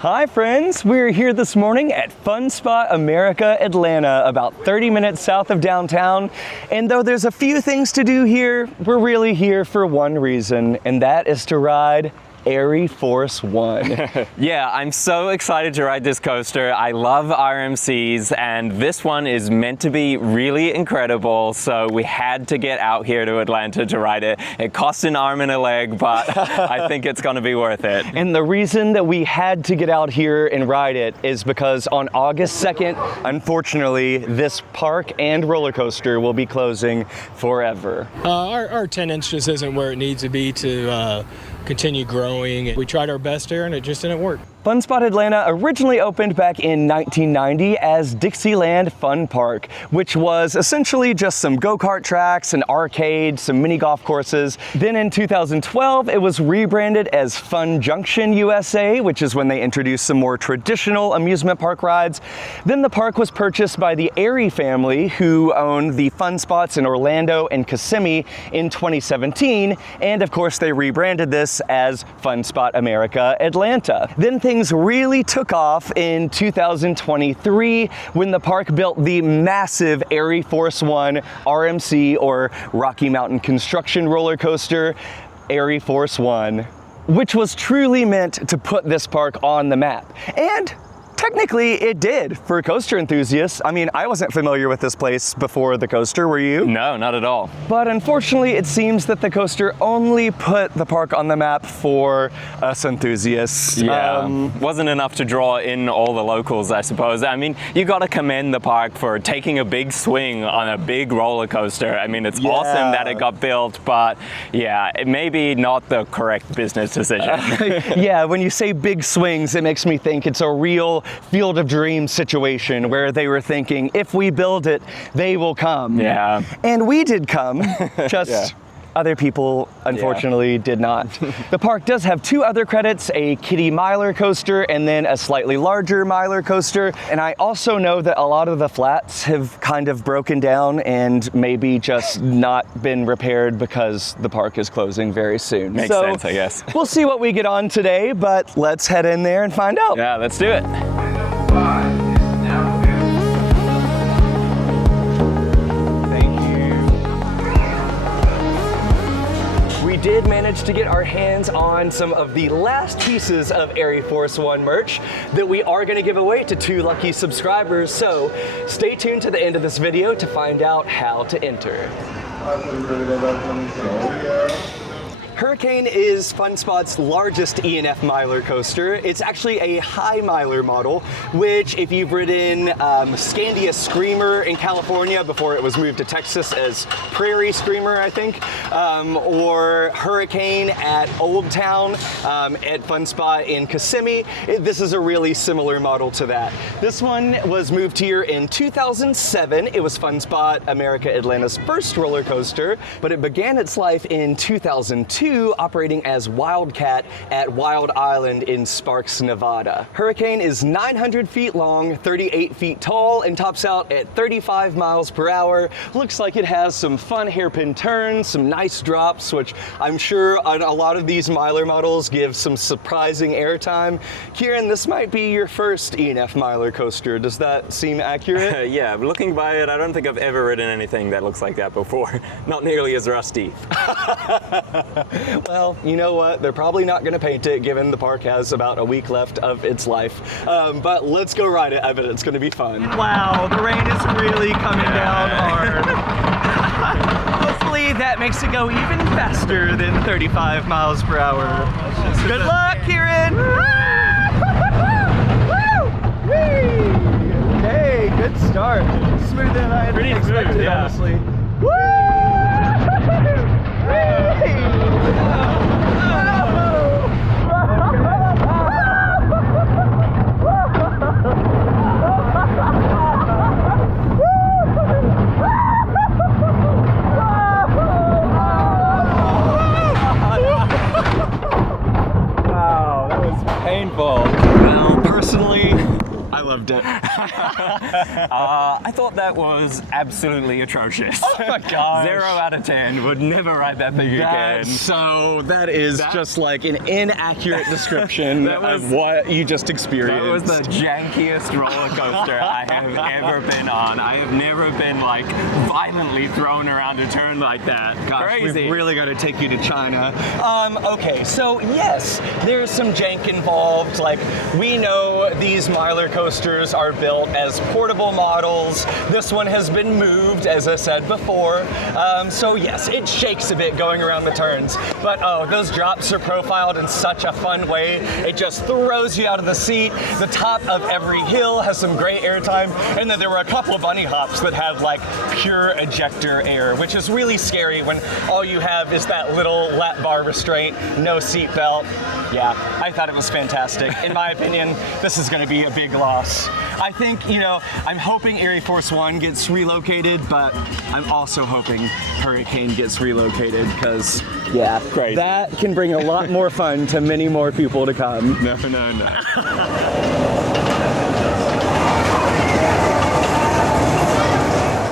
Hi friends, we're here this morning at Fun Spot America Atlanta, about 30 minutes south of downtown. And though there's a few things to do here, we're really here for one reason, and that is to ride Arie Force One. Yeah, I'm so excited to ride this coaster. I love RMCs, and this one is meant to be really incredible, so we had to get out here to Atlanta to ride it. It cost an arm and a leg, but I think it's gonna be worth it. And the reason that we had to get out here and ride it is because on August 2nd, unfortunately, this park and roller coaster will be closing forever. Our attendance just isn't where it needs to be to continue growing. We tried our best there and it just didn't work. Fun Spot Atlanta originally opened back in 1990 as Dixieland Fun Park, which was essentially just some go-kart tracks, an arcade, some mini golf courses. Then in 2012, it was rebranded as Fun Junction USA, which is when they introduced some more traditional amusement park rides. Then the park was purchased by the Arie family, who owned the fun spots in Orlando and Kissimmee in 2017. And of course, they rebranded this as Fun Spot America Atlanta. Then things really took off in 2023 when the park built the massive Aire Force One RMC, or Rocky Mountain Construction roller coaster, Arie Force One, which was truly meant to put this park on the map. And technically it did for coaster enthusiasts. I mean, I wasn't familiar with this place before the coaster, were you? No, not at all. But unfortunately, it seems that the coaster only put the park on the map for us enthusiasts. Yeah, wasn't enough to draw in all the locals, I suppose. I mean, you gotta commend the park for taking a big swing on a big roller coaster. I mean, it's awesome that it got built, but yeah, it may be not the correct business decision. Yeah, when you say big swings, it makes me think it's a real Field of Dreams situation where they were thinking, if we build it, they will come. Yeah. And we did come, just other people unfortunately did not. The park does have two other credits, a kiddie miler coaster and then a slightly larger miler coaster. And I also know that a lot of the flats have kind of broken down and maybe just not been repaired because the park is closing very soon. Makes sense, I guess. We'll see what we get on today, but let's head in there and find out. Yeah, let's do it. We did manage to get our hands on some of the last pieces of Arie Force One merch that we are going to give away to 2 lucky subscribers, so stay tuned to the end of this video to find out how to enter. Hurricane is Fun Spot's largest E&F miler coaster. It's actually a high miler model, which if you've ridden Scandia Screamer in California before it was moved to Texas as Prairie Screamer, I think, or Hurricane at Old Town at Fun Spot in Kissimmee, this is a really similar model to that. This one was moved here in 2007. It was Fun Spot America Atlanta's first roller coaster, but it began its life in 2002. Operating as Wildcat at Wild Island in Sparks, Nevada. Hurricane is 900 feet long, 38 feet tall, and tops out at 35 miles per hour. Looks like it has some fun hairpin turns, some nice drops, which I'm sure on a lot of these miler models give some surprising airtime. Kieran, this might be your first E&F miler coaster. Does that seem accurate? Yeah, looking by it, I don't think I've ever ridden anything that looks like that before. Not nearly as rusty. Well, you know what? They're probably not going to paint it, given the park has about a week left of its life. But let's go ride it. I bet it's going to be fun. Wow, the rain is really coming down hard. Hopefully that makes it go even faster than 35 miles per hour. Good luck, Kieran! Okay, good start. Smoother than I had expected, honestly. Woo! Wow, that was painful. Well, personally, I love loved it. I thought that was absolutely atrocious. Oh my gosh. 0 out of 10. Would never ride that thing again. That is just like an inaccurate description of what you just experienced. That was the jankiest roller coaster I have ever been on. I have never been like violently thrown around a turn like that. Gosh, Crazy. we've really got to take you to China. Okay, so yes, there's some jank involved. Like, we know these miler coasters are built as portable models. This one has been moved, as I said before. So yes, it shakes a bit going around the turns. But oh, those drops are profiled in such a fun way. It just throws you out of the seat. The top of every hill has some great airtime. And then there were a couple of bunny hops that had like pure ejector air, which is really scary when all you have is that little lap bar restraint, no seat belt. Yeah, I thought it was fantastic. In my opinion, this is going to be a big loss. I think, I'm hoping Arie Force One gets relocated, but I'm also hoping Hurricane gets relocated because, yeah, Crazy. that can bring a lot more fun to many more people to come. No.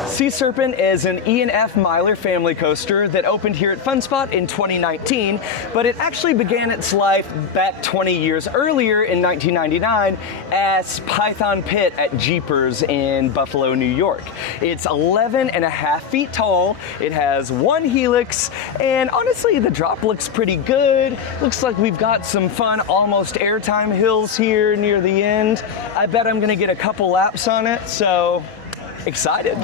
Sea Serpent is an E&F Miler family coaster that opened here at Fun Spot in 2019, but it actually began its life back 20 years earlier in 1999 as Python Pit at Jeepers in Buffalo, New York. It's 11.5 feet tall, it has 1 helix, and honestly the drop looks pretty good. Looks like we've got some fun almost airtime hills here near the end. I bet I'm gonna get a couple laps on it, so excited.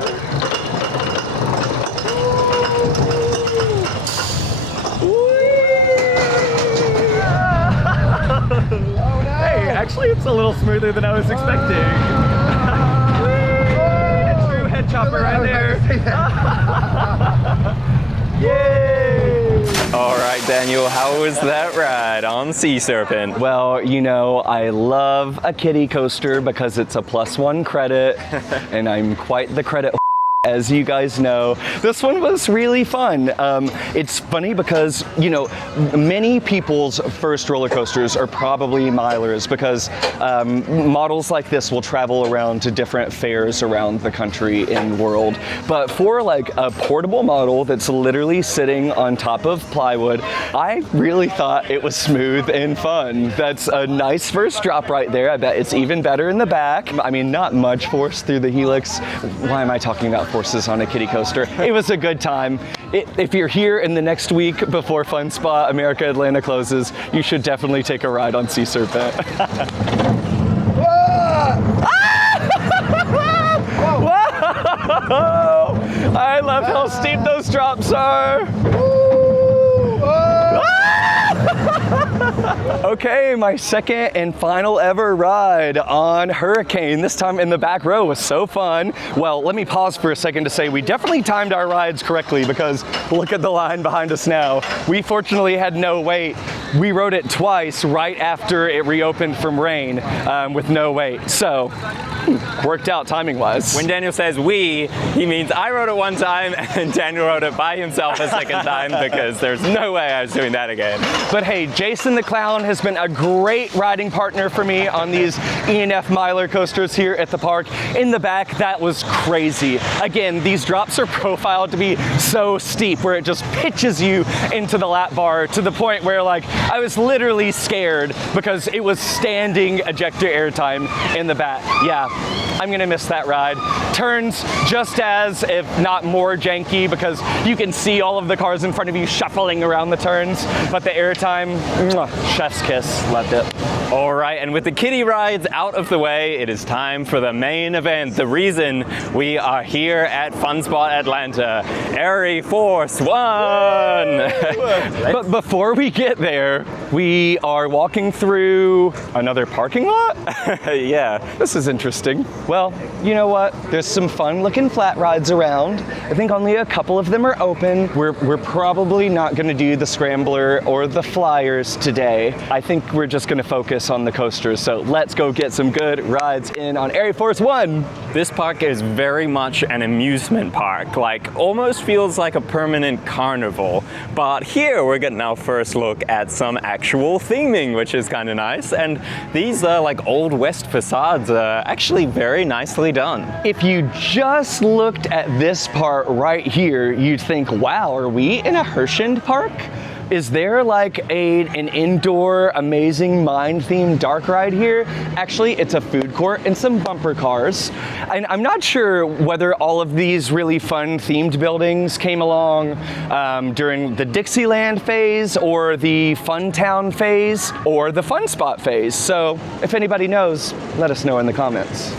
Hey, actually it's a little smoother than I was expecting. True head chopper right there. Yay! All right, Daniel, how was that ride on Sea Serpent? Well, I love a kiddie coaster because it's a +1 credit, and I'm quite the credit. As you guys know, this one was really fun. It's funny because, many people's first roller coasters are probably milers because models like this will travel around to different fairs around the country and world. But for like a portable model that's literally sitting on top of plywood, I really thought it was smooth and fun. That's a nice first drop right there. I bet it's even better in the back. I mean, not much force through the helix. Why am I talking about forces on a kiddie coaster? It was a good time. If you're here in the next week before Fun Spot America Atlanta closes, you should definitely take a ride on Sea Serpent. Whoa! I love how steep those drops are. Okay, my second and final ever ride on Hurricane, this time in the back row, was so fun. Well, let me pause for a second to say we definitely timed our rides correctly because look at the line behind us now. We fortunately had no wait. We rode it twice right after it reopened from rain with no wait. So, worked out timing-wise. When Daniel says we, he means I rode it one time and Daniel rode it by himself a second time because there's no way I was doing that again. But hey, Jason the Clown has been a great riding partner for me on these E&F Miler coasters here at the park. In the back, that was crazy. Again, these drops are profiled to be so steep where it just pitches you into the lap bar to the point where like I was literally scared because it was standing ejector airtime in the back. Yeah, I'm gonna miss that ride. Turns just as, if not more janky, because you can see all of the cars in front of you shuffling around the turns, but the airtime, chef's kiss, loved it. All right, and with the kiddie rides out of the way, it is time for the main event. The reason we are here at Fun Spot Atlanta, Aire Force One. But before we get there, we are walking through another parking lot? Yeah. This is interesting. Well, you know what? There's some fun looking flat rides around. I think only a couple of them are open. We're probably not gonna do the Scrambler or the Flyers today. I think we're just gonna focus focus on the coasters. So let's go get some good rides in on Arie Force One. This park is very much an amusement park, like almost feels like a permanent carnival. But here we're getting our first look at some actual theming, which is kind of nice. And these like Old West facades are actually very nicely done. If you just looked at this part right here, you'd think, wow, are we in a Herschend park? Is there like an indoor amazing mine-themed dark ride here? Actually, it's a food court and some bumper cars. And I'm not sure whether all of these really fun themed buildings came along during the Dixieland phase or the Fun Town phase or the Fun Spot phase. So if anybody knows, let us know in the comments.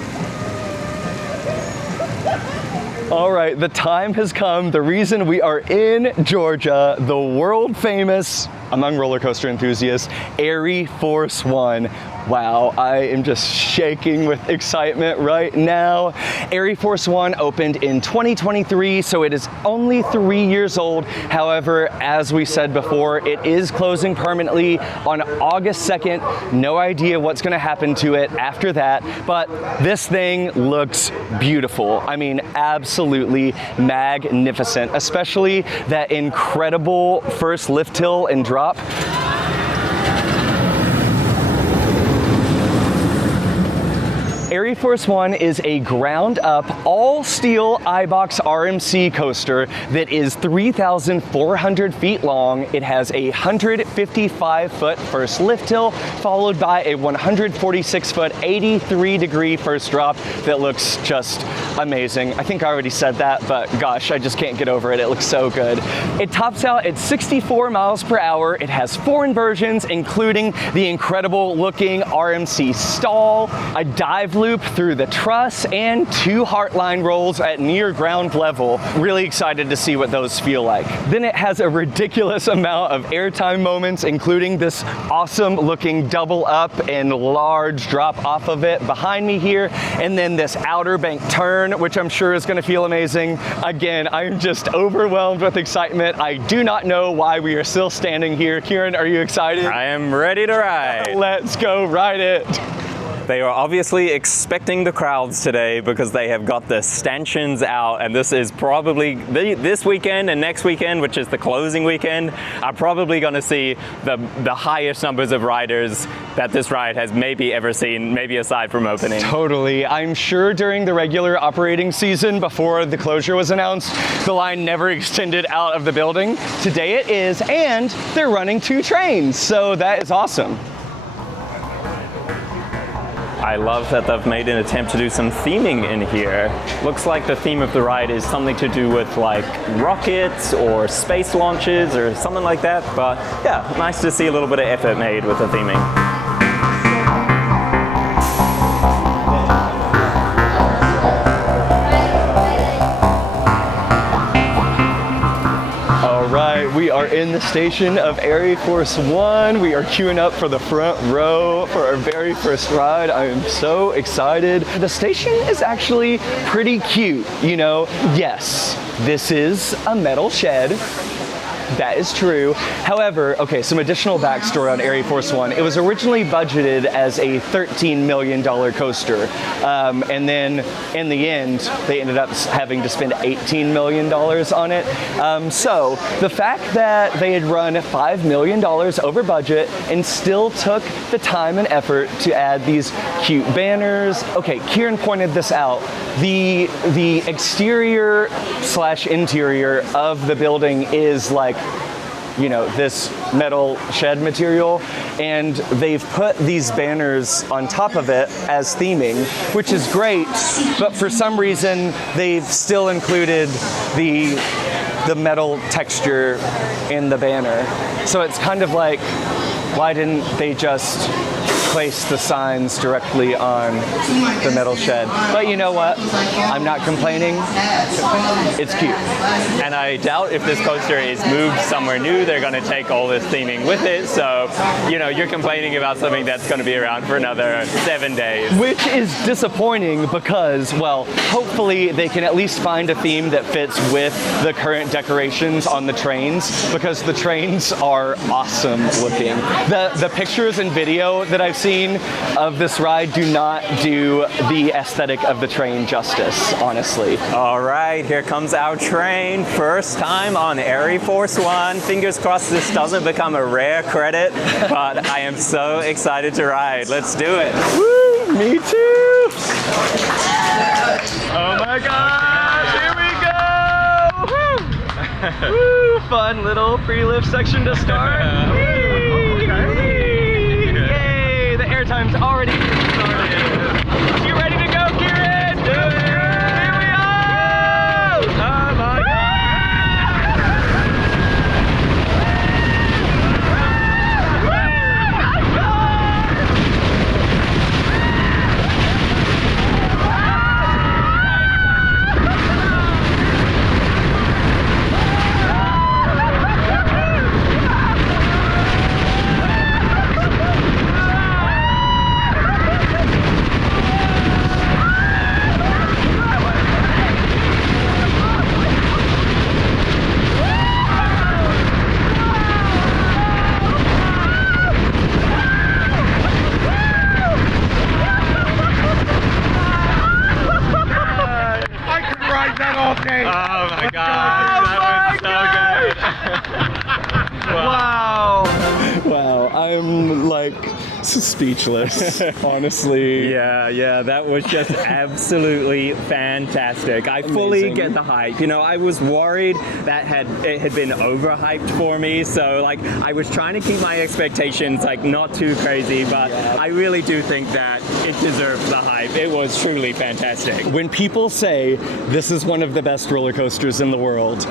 All right, the time has come. The reason we are in Georgia, the world famous, among roller coaster enthusiasts, Arie Force One. Wow, I am just shaking with excitement right now. Arie Force One opened in 2023, so it is only 3 years old. However, as we said before, it is closing permanently on August 2nd. No idea what's gonna happen to it after that, but this thing looks beautiful. I mean, absolutely magnificent, especially that incredible first lift hill and drop. Arie Force One is a ground-up, all-steel iBox RMC coaster that is 3,400 feet long. It has a 155-foot first lift hill, followed by a 146-foot, 83-degree first drop that looks just amazing. I think I already said that, but gosh, I just can't get over it. It looks so good. It tops out at 64 miles per hour. It has 4 inversions, including the incredible-looking RMC stall, a dive loop through the truss, and 2 heartline rolls at near ground level. Really excited to see what those feel like. Then it has a ridiculous amount of airtime moments, including this awesome looking double up and large drop off of it behind me here, and then this outer bank turn, which I'm sure is going to feel amazing. Again, I'm just overwhelmed with excitement. I do not know why we are still standing here. Kieran, are you excited? I am ready to ride. Let's go ride it. They are obviously expecting the crowds today because they have got the stanchions out, and this is probably this weekend and next weekend, which is the closing weekend, are probably going to see the highest numbers of riders that this ride has maybe ever seen, maybe aside from opening. Totally. I'm sure during the regular operating season before the closure was announced, the line never extended out of the building. Today it is, and they're running 2 trains, so that is awesome. I love that they've made an attempt to do some theming in here. Looks like the theme of the ride is something to do with like rockets or space launches or something like that. But yeah, nice to see a little bit of effort made with the theming. We are in the station of Arie Force One. We are queuing up for the front row for our very first ride. I am so excited. The station is actually pretty cute, you know. Yes, this is a metal shed. That is true. However, okay, some additional backstory on Arie Force One. It was originally budgeted as a $13 million coaster. And then in the end, they ended up having to spend $18 million on it. So the fact that they had run $5 million over budget and still took the time and effort to add these cute banners. Okay, Kieran pointed this out. The exterior / interior of the building is like, you know, this metal shed material, and they've put these banners on top of it as theming, which is great, but for some reason they've still included the metal texture in the banner. So it's kind of like, why didn't they just place the signs directly on the metal shed? But you know what? I'm not complaining. It's cute. And I doubt if this coaster is moved somewhere new, they're going to take all this theming with it. So, you know, you're complaining about something that's going to be around for another 7 days. Which is disappointing because, well, hopefully they can at least find a theme that fits with the current decorations on the trains, because the trains are awesome looking. The pictures and video that I've seen of this ride do not do the aesthetic of the train justice, honestly. All right, here comes our train. First time on Arie Force One. Fingers crossed this doesn't become a rare credit, but I am so excited to ride. Let's do it. Woo, me too. Oh my gosh, here we go. Woo. Woo, fun little pre-lift section to start. Yay, the airtime's already started. You ready to go, Kieran? Do it. Here we are. Oh my God. Oh my God, that was so good. Wow. Wow, I'm like speechless, honestly. Yeah, that was just absolutely fantastic. I fully get the hype. You know, I was worried that it had been overhyped for me, so like I was trying to keep my expectations like not too crazy, but I really do think that it deserved the hype. It was truly fantastic. When people say this is one of the best roller coasters in the world,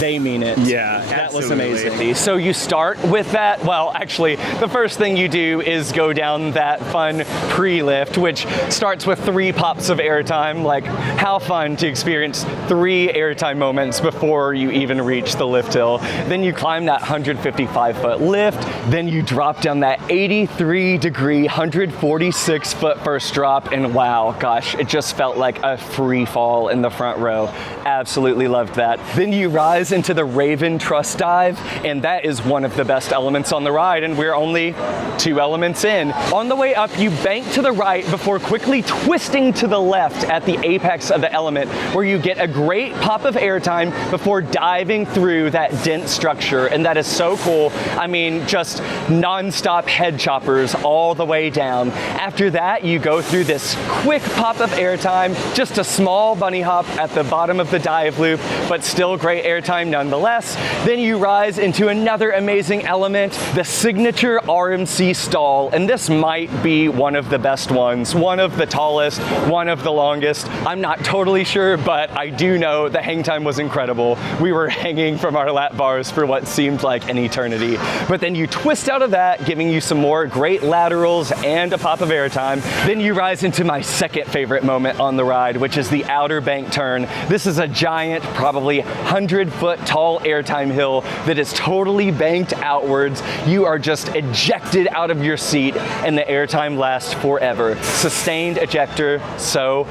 they mean it. Yeah, that was amazing. So you start with that. Well, actually, the first thing you do is go down that fun pre-lift, which starts with 3 pops of airtime. Like, how fun to experience 3 airtime moments before you even reach the lift hill. Then you climb that 155-foot lift. Then you drop down that 83-degree, 146-foot first drop. And wow, gosh, it just felt like a free fall in the front row. Absolutely loved that. Then you rise into the Raven Truss Dive, and that is one of the best elements on the ride, and we're only 2 elements in. On the way up, you bank to the right before quickly twisting to the left at the apex of the element, where you get a great pop of airtime before diving through that dense structure, and that is so cool. I mean, just non-stop head choppers all the way down. After that, you go through this quick pop of airtime, just a small bunny hop at the bottom of the dive loop, but still great airtime nonetheless. Then you rise into another amazing element, the signature RMC stall, and this might be one of the best ones, one of the tallest, one of the longest. I'm not totally sure, but I do know the hang time was incredible. We were hanging from our lap bars for what seemed like an eternity. But then you twist out of that, giving you some more great laterals and a pop of airtime. Then you rise into my second favorite moment on the ride, which is the outer bank turn. This is a giant, probably 100-foot tall airtime hill that is totally banked outwards. You are just ejected out of your seat, and the airtime lasts forever. Sustained ejector, so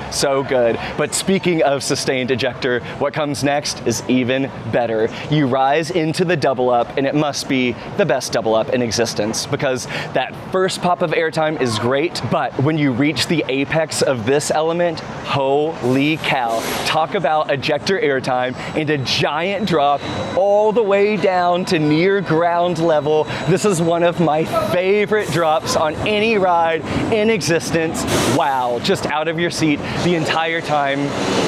good. But speaking of sustained ejector, what comes next is even better. You rise into the double up, and it must be the best double up in existence, because that first pop of airtime is great, but when you reach the apex of this element, holy cow. Talk about ejector airtime and a giant drop all the way down to near ground level. This is one of my favorite drops on any ride in existence. Wow, just out of your seat the entire time.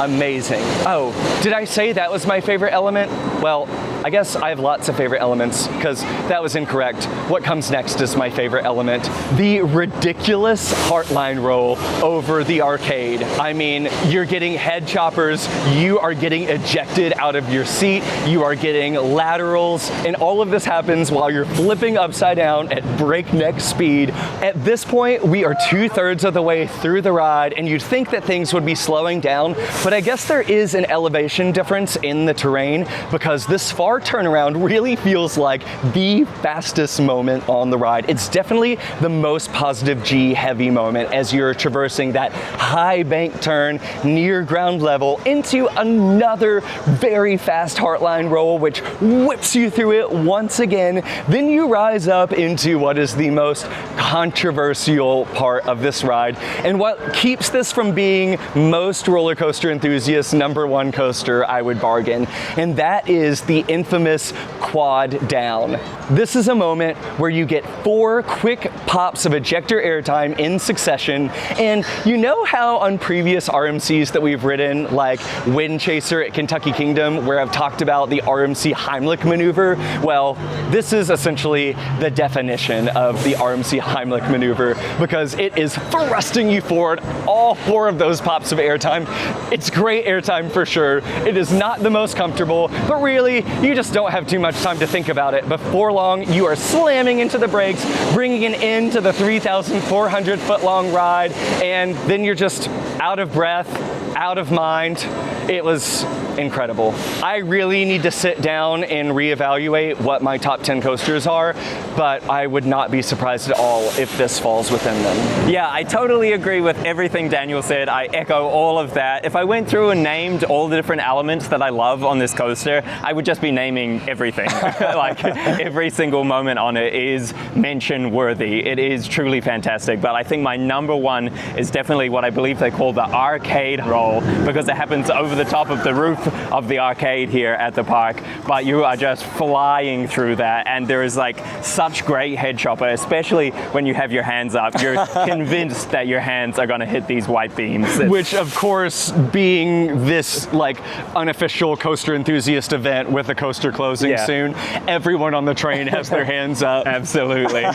Amazing. Oh, did I say that was my favorite element? Well, I guess I have lots of favorite elements, because that was incorrect. What comes next is my favorite element. The ridiculous heartline roll over the arcade. I mean, you're getting head choppers, you are getting ejected out of your seat, you are getting laterals, and all of this happens while you're flipping upside down at breakneck speed. At this point, we are 2/3 of the way through the ride, and you'd think that things would be slowing down, but I guess there is an elevation difference in the terrain, because this far our turnaround really feels like the fastest moment on the ride. It's definitely the most positive G heavy moment as you're traversing that high bank turn near ground level into another very fast heartline roll, which whips you through it once again. Then you rise up into what is the most controversial part of this ride, and what keeps this from being most roller coaster enthusiasts' #1 coaster, I would bargain, and that is the infamous quad down. This is a moment where you get 4 quick pops of ejector airtime in succession, and you know how on previous RMCs that we've ridden, like Wind Chaser at Kentucky Kingdom, where I've talked about the RMC Heimlich maneuver? Well, this is essentially the definition of the RMC Heimlich maneuver, because it is thrusting you forward all 4 of those pops of airtime. It's great airtime for sure. It is not the most comfortable, but really, you just don't have too much time to think about it. Before long, you are slamming into the brakes, bringing an end to the 3,400 foot long ride, and then you're just out of breath, out of mind. It was incredible. I really need to sit down and reevaluate what my top 10 coasters are, but I would not be surprised at all if this falls within them. Yeah, I totally agree with everything Daniel said. I echo all of that. If I went through and named all the different elements that I love on this coaster, I would just be naming everything. Like every single moment on it is mention worthy. It is truly fantastic, but I think my #1 is definitely what I believe they call the arcade roll, because it happens over the top of the roof of the arcade here at the park, but you are just flying through that, and there is like such great head chopper, especially when you have your hands up. You're convinced that your hands are gonna hit these white beams. Which, of course, being this like unofficial coaster enthusiast event with the coaster closing soon, everyone on the train has their hands up. Absolutely.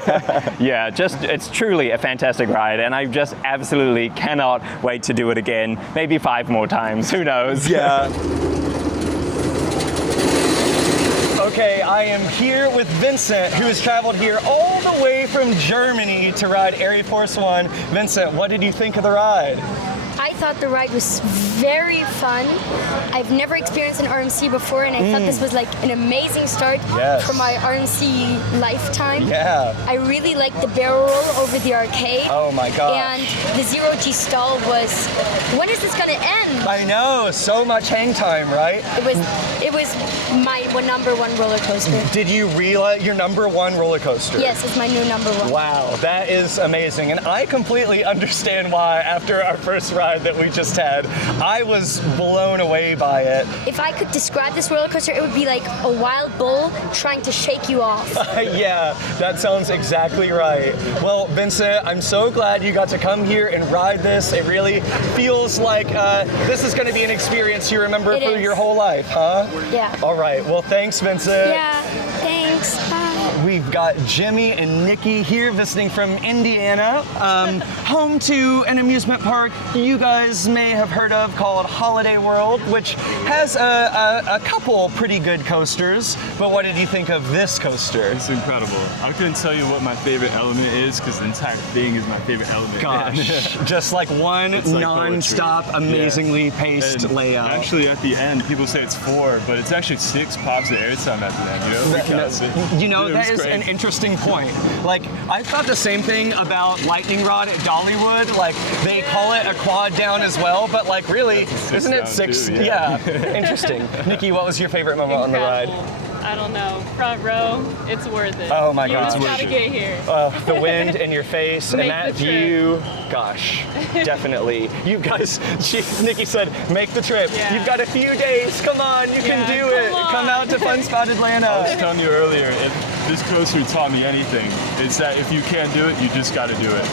Yeah, it's truly a fantastic ride, and I just absolutely cannot wait to do it again. Maybe 5 more times, who knows? Yeah. Okay, I am here with Vincent, who has traveled here all the way from Germany to ride Arie Force One. Vincent, what did you think of the ride? I thought the ride was very fun. I've never experienced an RMC before, and I thought this was like an amazing start for my RMC lifetime. Yeah. I really liked the barrel roll over the arcade. Oh my gosh. And the zero-G stall was, when is this gonna end? I know, so much hang time, right? It was my #1 roller coaster. Did you realize your #1 roller coaster? Yes, it's my new #1. Wow, that is amazing. And I completely understand why after our first ride that we just had, I was blown away by it. If I could describe this roller coaster, it would be like a wild bull trying to shake you off. Yeah, that sounds exactly right. Well, Vincent, I'm so glad you got to come here and ride this. It really feels like this is going to be an experience you remember for your whole life, huh? Yeah. All right, well, thanks, Vincent. Yeah, thanks. Bye. We've got Jimmy and Nikki here visiting from Indiana, home to an amusement park you guys may have heard of called Holiday World, which has a couple pretty good coasters. But what did you think of this coaster? It's incredible. I couldn't tell you what my favorite element is, because the entire thing is my favorite element. Gosh, just like one non-stop, amazingly paced layout. Actually, at the end, people say it's 4, but it's actually 6 pops of airtime at the end. You know, that is an interesting point. Like, I thought the same thing about Lightning Rod at Dollywood. Like, they call it a quad down as well, but like, really, isn't it 6? Too, yeah. Interesting. Nikki, what was your favorite moment on the ride? I don't know. Front row, it's worth it. Oh my you gosh. You just gotta get here. The wind in your face and that view. Gosh, definitely. You guys, Nikki said, make the trip. Yeah. You've got a few days. Come on, you can do it. Come out to Fun Spot Atlanta. I was telling you earlier, if this coaster taught me anything, it's that if you can't do it, you just gotta do it.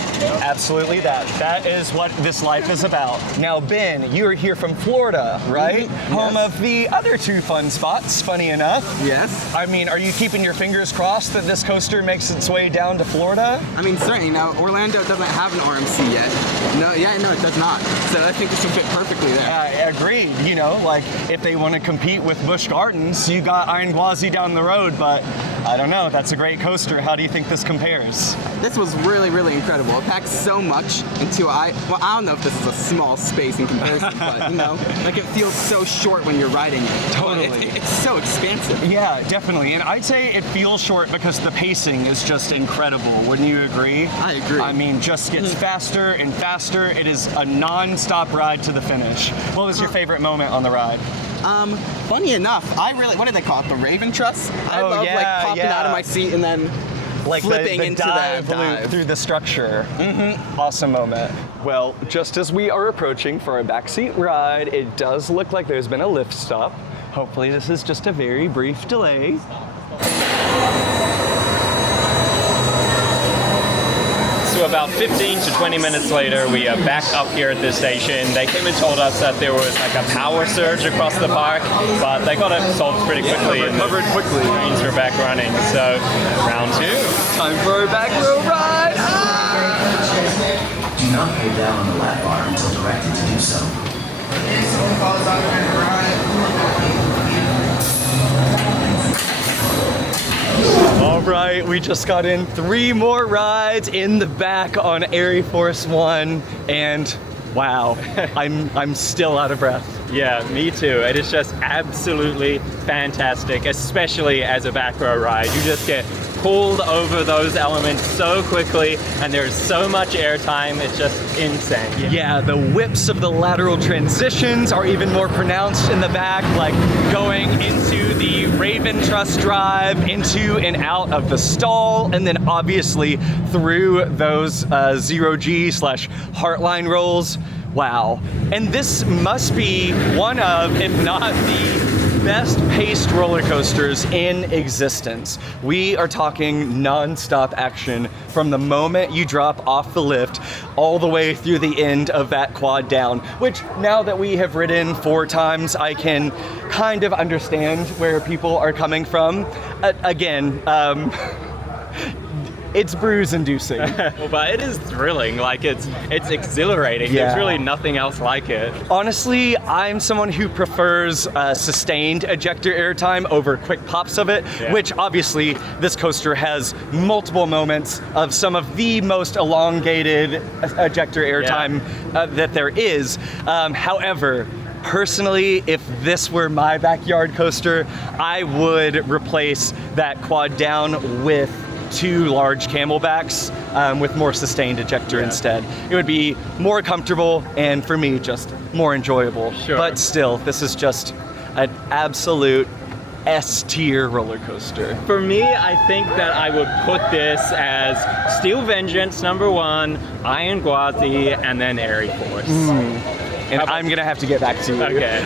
Absolutely that. That is what this life is about. Now, Ben, you are here from Florida, right? Home of the other 2 fun spots, funny enough. Yes. I mean, are you keeping your fingers crossed that this coaster makes its way down to Florida? I mean, certainly. Now, Orlando doesn't have an RMC yet. No, it does not. So I think this will fit perfectly there. Agreed. You know, like if they want to compete with Busch Gardens, you got Iron Gwazi down the road, but I don't know. That's a great coaster. How do you think this compares? This was really, really incredible. It packed so much into I don't know if this is a small space in comparison, but you know, like it feels so short when you're riding it. Totally. It's so expansive. Yeah, definitely. And I'd say it feels short because the pacing is just incredible. Wouldn't you agree? I agree. I mean, just gets faster and faster. It is a non-stop ride to the finish. What was your favorite moment on the ride? Funny enough, what do they call it? The Raven Truss? I Oh, love yeah, like popping yeah. out of my seat and then Like flipping the into dive the dive. through the structure. Awesome moment. Well, just as we are approaching for our backseat ride, it does look like there's been a lift stop. Hopefully this is just a very brief delay. So about 15 to 20 minutes later, we are back up here at this station. They came and told us that there was like a power surge across the park, but they got it solved pretty quickly. Yeah, recovered quickly. Trains were back running. So round 2. Time for our back row ride. Do not pull down on the lap bar until directed to do so. All right, we just got in 3 more rides in the back on Arie Force One, and wow, I'm still out of breath. Yeah, me too. It is just absolutely fantastic, especially as a back row ride. You just get pulled over those elements so quickly, and there's so much airtime. It's just insane. Yeah, the whips of the lateral transitions are even more pronounced in the back, like going into the Raven Truss drive, into and out of the stall, and then obviously through those 0G/Heartline rolls. Wow. And this must be one of, if not the best paced roller coasters in existence. We are talking non-stop action from the moment you drop off the lift all the way through the end of that quad down, which now that we have ridden 4 times, I can kind of understand where people are coming from. Again, it's bruise-inducing. Well, but it is thrilling. Like it's exhilarating. Yeah. There's really nothing else like it. Honestly, I'm someone who prefers sustained ejector airtime over quick pops of it, Yeah. which obviously this coaster has multiple moments of some of the most elongated ejector airtime that there is. However, personally, if this were my backyard coaster, I would replace that quad down with 2 large camelbacks with more sustained ejector instead. It would be more comfortable and for me just more enjoyable. Sure. But still, this is just an absolute S-tier roller coaster. For me, I think that I would put this as Steel Vengeance #1, Iron Guati, and then Aire Force. And I'm gonna have to get back to you. Okay.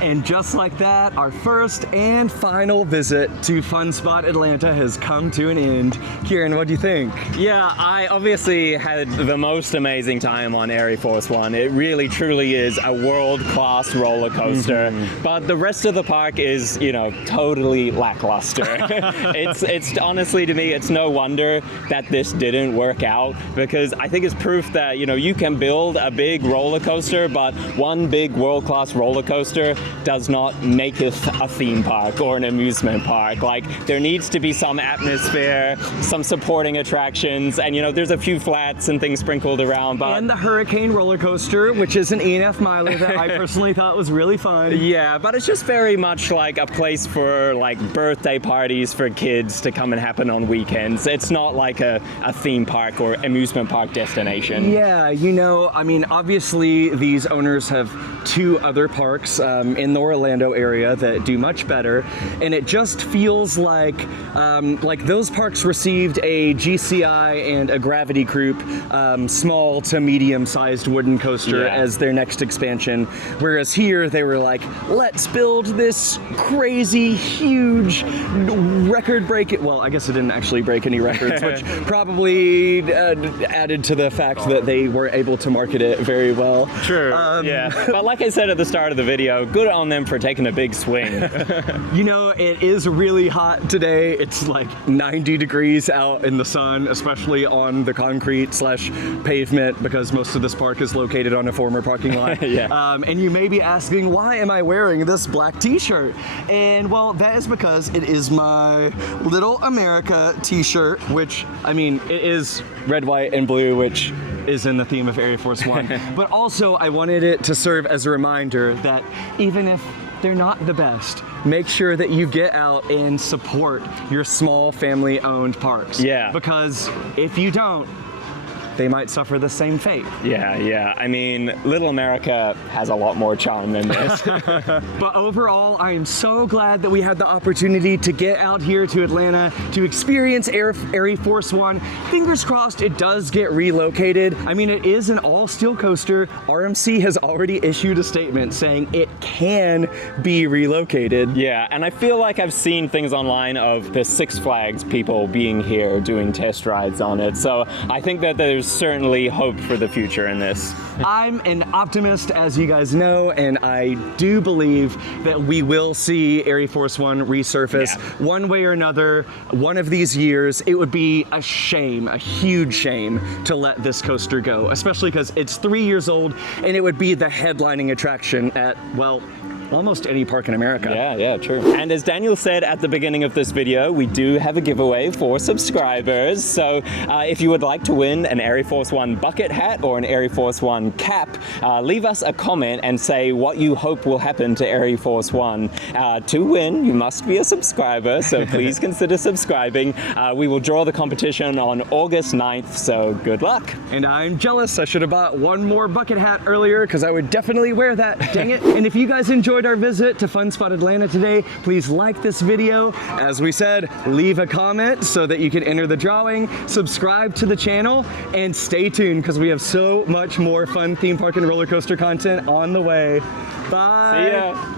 And just like that, our first and final visit to Fun Spot Atlanta has come to an end. Kieran, what do you think? Yeah, I obviously had the most amazing time on Aire Force One. It really truly is a world-class roller coaster. But the rest of the park is, you know, totally lackluster. It's honestly, to me, it's no wonder that this didn't work out, because I think it's proof that, you know, you can build a big roller coaster, but one big world-class roller coaster does not make it a theme park or an amusement park. Like, there needs to be some atmosphere, some supporting attractions, and, you know, there's a few flats and things sprinkled around, but... And the Hurricane roller coaster, which is an E&F miler that I personally thought was really fun. Yeah, but it's just very much like a place for like birthday parties for kids to come and happen on weekends. It's not like a theme park or amusement park destination. Yeah, you know, I mean, obviously these owners have 2 other parks in the Orlando area that do much better, and it just feels like those parks received a GCI and a Gravity Group small to medium-sized wooden coaster as their next expansion, whereas here they were like, let's build this crazy, huge, record-breaking, well, I guess it didn't actually break any records, which probably added to the fact that they were able to market it very well. True, yeah. But like I said at the start of the video, good on them for taking a big swing. You know, it is really hot today. It's like 90 degrees out in the sun, especially on the concrete slash pavement, because most of this park is located on a former parking lot. Yeah. And you may be asking, why am I wearing this black t-shirt? And well, that is because it is my Little America t-shirt, which, I mean, it is red, white, and blue, which is in the theme of Aire Force One. But also, I wanted it to serve as a reminder that even if they're not the best, make sure that you get out and support your small family-owned parks. Yeah. Because if you don't, they might suffer the same fate. Yeah. I mean, Little America has a lot more charm than this. But overall, I am so glad that we had the opportunity to get out here to Atlanta to experience Arie Force One. Fingers crossed it does get relocated. I mean, it is an all-steel coaster. RMC has already issued a statement saying it can be relocated. Yeah, and I feel like I've seen things online of the Six Flags people being here doing test rides on it. So I think that there's certainly hope for the future in this. I'm an optimist, as you guys know, and I do believe that we will see Arie Force One resurface one way or another one of these years. It would be a shame, a huge shame, to let this coaster go, especially because it's 3 years old and it would be the headlining attraction at, well, almost any park in America. Yeah, true. And as Daniel said at the beginning of this video, we do have a giveaway for subscribers. So if you would like to win an Arie Force One bucket hat or an Arie Force One cap, leave us a comment and say what you hope will happen to Arie Force One. To win, you must be a subscriber, so please consider subscribing. We will draw the competition on August 9th, so good luck. And I'm jealous. I should have bought one more bucket hat earlier because I would definitely wear that, dang it. And if you guys enjoyed our visit to Fun Spot Atlanta today, please like this video. As we said, leave a comment so that you can enter the drawing, subscribe to the channel, and stay tuned because we have so much more fun theme park and roller coaster content on the way. Bye. See ya.